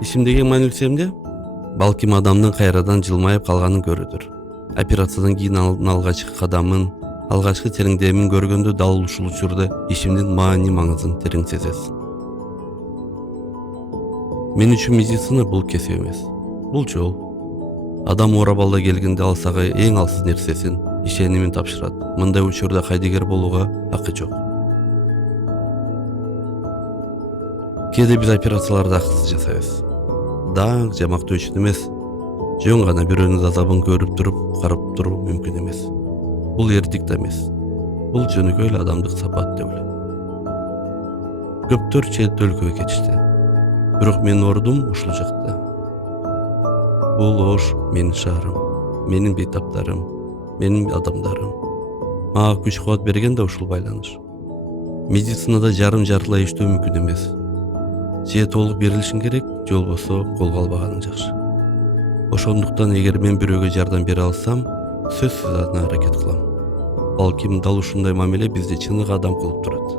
Ишимдеги маанилүүсү эмне? Балким адамдын кайрадан жылмайып калганын көрүүдүр. Операциядан кийин алгачкы кадамын, алгачкы тереңдемин көргөндө дал ушул учурда ишимдин маңызын терең сезесиз. Мен үчүн медицина бул кесип эмес. Бул жол. Адам ооруп балда келгенде алсага эң алсыз нерсесин, ишенимин тапшырат. Мындай учурда кайдыгер болууга акы жок. Кээде биз операцияларды акысыз жасайбыз. Даң жамактоо үчүн эмес, жөн гана бирөөнүн азабын көрүп туруп, карап туруу мүмкүн эмес. Бул эрдик да эмес. Бул жөнөкөй эле адамдык сапат деп ойлойм. Көптөр чет өлкөгө кетишти. Бирок менин ордум ушул жакта. Бул Ош менин шаарым, менин бейтаптарым, менин адамдарым. Мага күч кубат берген да ушул байланыш. Медицинада жарым-жартылай иштөө мүмкүн эмес. Же толук берилишин керек, же болбосо колго албаганың жакшы. Ошондуктан эгер мен бирөөгө жардам бере алсам, сөзсүз аны аракет кылам. Балким дал ушундай мамиле бизди чыныгы адам кылып турат.